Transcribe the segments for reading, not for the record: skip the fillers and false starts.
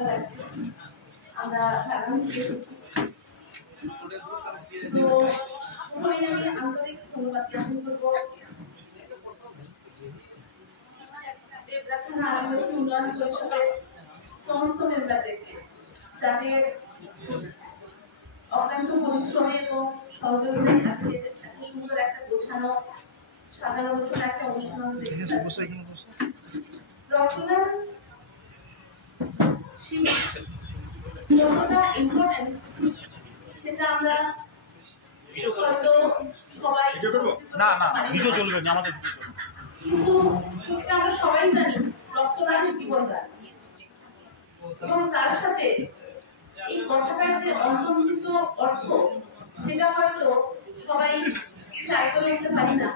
ভালো লাগছে। আমরা তো আমি আন্তরিক ধন্যবাদ জ্ঞাপন করবো দেবরা থানা আদিবাসী উন্নয়ন পরিষদের সমস্ত মেম্বারদেরকে, যাদের অক্লান্ত পরিশ্রমে এবং সহযোগিতায় আজকে এত সুন্দর একটা গোছানো সাজানো গোছানো একটা অনুষ্ঠান রক্তদান যতটা ইম্পর্টেন্ট সেটা আমরা হয়তো সবাই কিন্তু এটা আমরা সবাই জানি, রক্তদান জীবনদান। এবং তার সাথে এই কথাটার যে অন্তর্নিহিত অর্থ সেটা হয়তো সবাই আয়ত্ত করতে পারি না,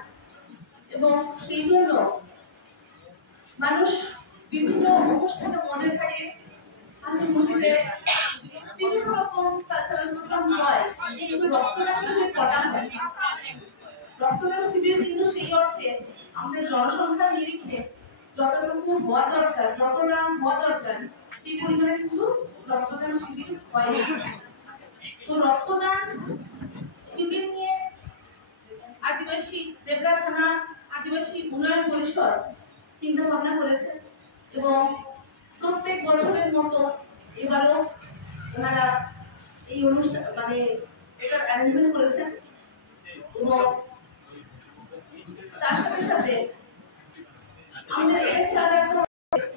এবং সেই জন্য মানুষ বিভিন্ন অনুষ্ঠানে মধ্যে থাকে, হাসি খুশিতে বিভিন্ন রকম কালচারাল প্রোগ্রাম হয়, কিন্তু রক্তদান শিবির করা হয়। রক্তদান শিবির কিন্তু সেই অর্থে আমাদের জনসংখ্যার নিরিখে যতটুকু হওয়া দরকার, যতটা হওয়া দরকার সেই পরিমাণে কিন্তু রক্তদান শিবির হয় না। তো রক্তদান শিবির নিয়ে আদিবাসী দেবরা থানা আদিবাসী উন্নয়ন পরিষদ চিন্তা ভাবনা করেছে, এবং প্রত্যেক বছরের মতো এবারও ওনারা এই অনুষ্ঠান মানে এটার অ্যারেঞ্জমেন্ট করেছেন। এবং তার সাথে সাথে আমাদের এটা খেয়াল রাখতে হবে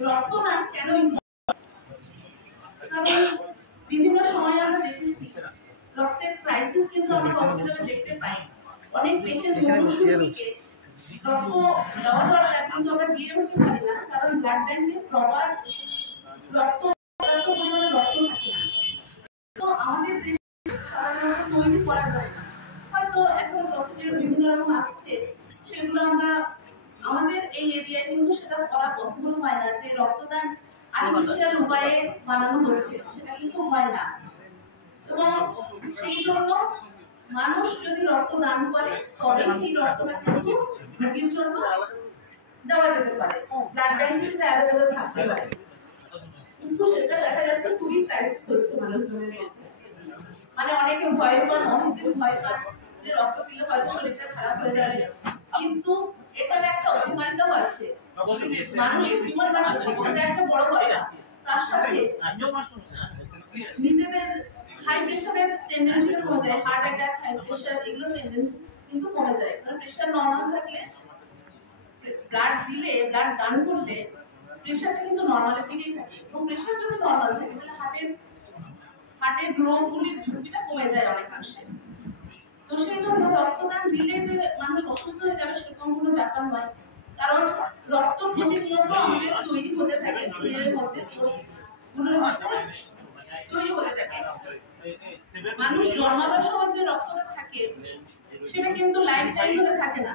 রক্তদান কেন ইম্পর্টেন্ট। কারণ বিভিন্ন সময় আমরা দেখেছি রক্তের ক্রাইসিস কিন্তু আমরা হসপিটালে দেখতে পাই। অনেক পেশেন্ট রক্ত দেওয়া দরকার কিন্তু আমরা দিয়ে উঠতে পারি না, কারণ ব্লাড ব্যাংকে প্রপার রক্ত পরিমাণে রক্ত থাকে না। তো আমাদের দেশে সাধারণত তৈরি করা যায় না, হয়তো এখন রক্তের বিভিন্ন রকম আসছে, সেগুলো আমরা আমাদের এই এরিয়ায় কিন্তু সেটা করা পসিবল হয় না, যে রক্তদান আর্টিফিশিয়াল উপায়ে বানানো হচ্ছে সেটা কিন্তু হয় না। এবং সেই জন্য মানুষ যদি রক্ত দান করে তবে সেই রক্তটা কিন্তু রোগীর জন্য দেওয়া যেতে পারে, ব্লাড ব্যাংকে সেটা অ্যাভেলেবল থাকতে পারে। কিন্তু সেটা দেখা যাচ্ছে খুবই ক্রাইসিস হচ্ছে মানুষজনের মধ্যে, মানে অনেকে ভয় পান, অনেকদিন ভয় পান যে রক্ত দিলে হয়তো শরীরটা খারাপ হয়ে যাবে। কিন্তু এটার একটা উপকারিতাও আছে, মানুষের জীবন বাঁচাচ্ছে, সেটা একটা বড় কথা। তার সাথে নিজেদের হাই প্রেশারের টেন্ডেন্সিটা কমে যায়, হার্ট অ্যাটাক, হাই প্রেশার এগুলো টেন্ডেন্সি কিন্তু কমে যায়। কারণ প্রেশার নরমাল থাকলে ব্লাড দিলে, ব্লাড দান করলে প্রেশারটা কিন্তু নরমালের দিকেই থাকে, এবং প্রেশার যদি নরমাল থাকে তাহলে হার্টের রোগগুলির ঝুঁকিটা কমে যায় অনেকাংশে। তো সেই জন্য রক্তদান দিলে যে মানুষ অসুস্থ হয়ে যাবে সেরকম কোনো ব্যাপার নয়, কারণ রক্ত প্রতিনিয়ত আমাদের তৈরি হতে থাকে, শরীরের মধ্যে কোষগুলোর মধ্যে তৈরি হতে থাকে। মানুষ জন্মাবার সময় যে রক্তটা থাকে সেটা কিন্তু লাইফ টাইম ধরে থাকে না,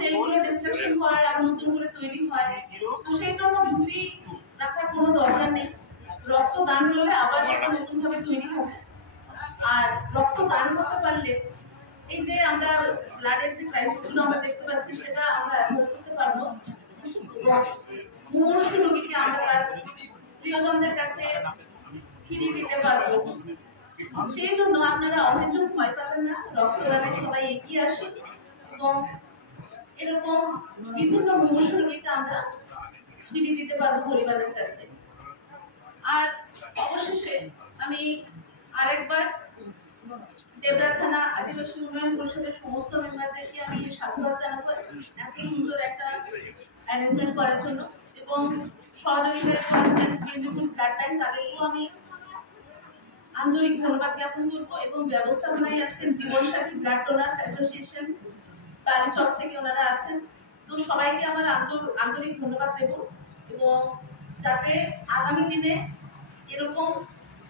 সেলগুলো ডিস্ট্রাকশন হয় আর নতুন করে তৈরি হয়। তো সেই জন্য ভূতি রাখার কোনো দরকার নেই, রক্ত দান করলে আবার সেটা নতুন ভাবে তৈরি হবে। আর রক্ত দান করতে পারলে এই যে আমরা ব্লাডের যে ক্রাইসিসগুলো আমরা দেখতে পাচ্ছি সেটা আমরা অ্যাভয়েড করতে পারবো। মুমূর্ষু রোগীকে আমরা তার প্রিয়জনদের কাছে ফিরিয়ে দিতে পারবো। সেই জন্য আপনারা অহেতুক ভয় পাবেন না, রক্তদানে সবাই এগিয়ে আসুন, এবং এরকম বিভিন্ন মুমূর্ষু রোগীকে আমরা ফিরিয়ে দিতে পারবো পরিবারের কাছে। আর অবশেষে আমি আরেকবার দেবরা থানা আদিবাসী উন্নয়ন পরিষদের সমস্ত মেম্বারদেরকে আমি সাধুবাদ জানাবো এত সুন্দর একটা অ্যারেঞ্জমেন্ট করার জন্য, এবং সহযোগিতা করেছেন মেদিনীপুর ব্লাড ব্যাংক, তাদেরকেও আমি আন্তরিক ধন্যবাদ জ্ঞাপন করবো। এবং ব্যবস্থাপনায় আছেন জীবনসাথী ব্লাড ডোনার্স অ্যাসোসিয়েশন, কালীচক থেকে ওনারা আছেন। তো সবাইকে আমার আন্তরিক ধন্যবাদ দেব, এবং যাতে আগামী দিনে এরকম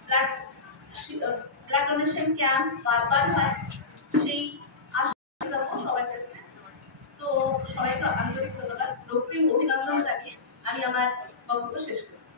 ব্লাড ডোনেশন ক্যাম্প বারবার হয় সেই আশা রাখবো সবার কাছে। তো সবাইকে আন্তরিক ধন্যবাদ, রক্তিম অভিনন্দন জানিয়ে আমি আমার বক্তব্য শেষ করছি।